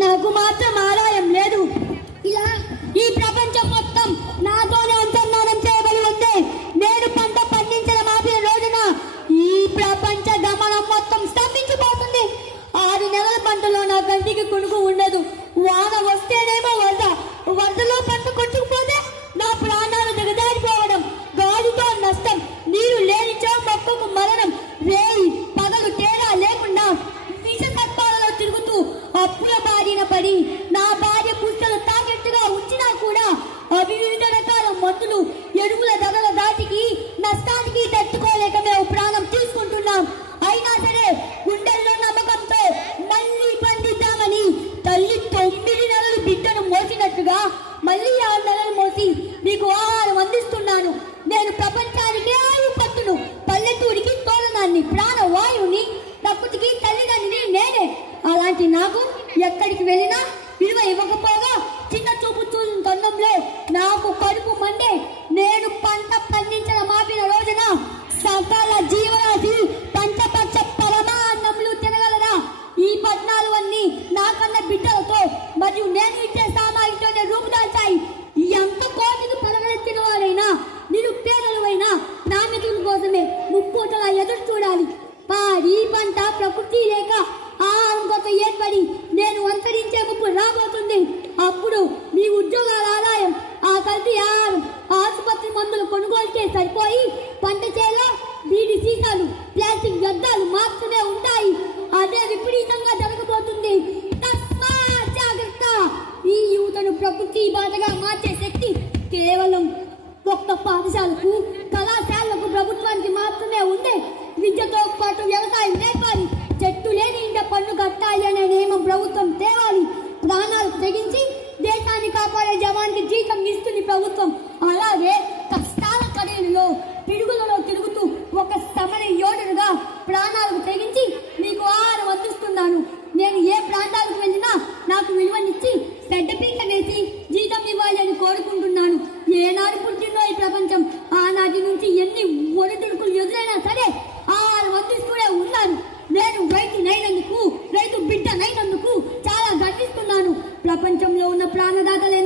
నాకు మాత్రం ఆదాయం లేదు. ఇలా ఈ ప్రపంచం మొత్తం నాతోనే అనుసంధానం చేయబడి ఉంది. నేను పంట పండించడం ఆపిన రోజున ఈ ప్రపంచ గమనం మొత్తం స్తంభించిపోతుంది. 6 నెలల పంటలో నా కంటికి కునుకు ఉండదు. వాన వస్తేనేమో వరదలో పంట కొట్టుకుపోతే నా ప్రాణాలు దిగజారిపోవడం, గాలితో నష్టం, నీరు లేనిచో మొక్కకు మరణం, రేయి పగలు తేడా లేకుండా విష సర్పాలలో తిరుగుతూ అప్పుల బారిన పడి నా భార్య పుస్తలు తాకెట్టుగా ఉంచినా కూడా అవి వివిధ రకాల మందులు, ఎరువుల ధరల దాటికి నష్టానికి తట్టుకోలేక మేము ప్రాణం తీసుకుంటున్నాం. అయినా సరే గుండెల్లో నమ్మకంతో మళ్ళీ పండిద్దామని తల్లి 9 నెలలు బిడ్డను మోసినట్టుగా మళ్ళీ 6 నెలలు మోసి మీకు ఆహారం అందిస్తున్నాను. నేను ప్రపంచానికి ఆయుపత్తును, పల్లెటూరికి తోలనాన్ని, ప్రాణవాయువుని, ప్రకృతికి తల్లిదండ్రిని నేనే. అలాంటి నాకు ఎక్కడికి వెళ్ళినా విలువ ఇవ్వకపోగా చిన్న చూపు చూసిన తొండంలో నాకు కడుపు మండే. నేను పంట పండించడం ఆపిన రోజున సకల జీవరాశి పంచపక్ష పరమాన్నములు తినగలరా? ఈ పట్నాలు అన్నీ నాకన్న బిడ్డలతో మరియు నేను ఇచ్చే సామాగ్రితోనే రూపుదాల్చాయి. ఎంత కోటికి పలవెత్తిన వారైనా, నిరుపేదలైనా శ్రామికుల కోసమే ముప్పూటలా ఎదురు చూడాలి. పాడి పంట ప్రకృతి లేక ఆహారం కొత్త ఏర్పడి నేను అంతరించే ముప్పు రాబోతుంది. అప్పుడు మీ ఉద్యోగాల ఆదాయం, ఆ కల్తీ ఆహారం, ఆసుపత్రి మందులు కొనుగోలుకే సరిపోయి పంట చేలో బీడి సీసాలు, ప్లాస్టిక్ వ్యర్థాలు మాత్రమే ఉంటాయి. అదే విపరీతంగా జరగబోతుంది. తస్మాత్ జాగ్రత్త. ఈ యువతను ప్రకృతి బాధగా మార్చే శక్తి కేవలం ఒక్క పాఠశాలకు, కళాశాలకు, ప్రభుత్వానికి మాత్రమే ఉండే. విద్యతో పాటు వ్యవసాయం నేర్పాలి. చెట్టు లేని ఇంట పన్ను కట్టాలి అనే నియమం ప్రభుత్వం తేవాలి. ప్రాణాలకు తెగించి దేశాన్ని కాపాడే జవాన్కి జీతం ఇస్తుంది ప్రభుత్వం. అలాగే కష్టాల కడలిలో పిడుగులలో తిరుగుతూ ఒక సమర యోధుడుగా ప్రాణాలకు తెగించి మీకు ఆహారం అందిస్తున్నాను. నేను ఏ ప్రాంతాలకు వెళ్ళినా నాకు విలువనిచ్చి పెద్దపీట వేసి జీతం ఇవ్వాలి అని కోరుకుంటున్నాను. ఏనాడు పుట్టిందో ఈ ప్రపంచం, ఆనాటి నుంచి ఎన్ని ఒడిదుడుకులు ఎదురైనా సరే ఆహారం అందిస్తూనే ఉన్నాను. నేను రైతు బిడ్డనైనందుకు చాలా గర్విస్తున్నాను. ప్రపంచంలో ఉన్న ప్రాణదాతలే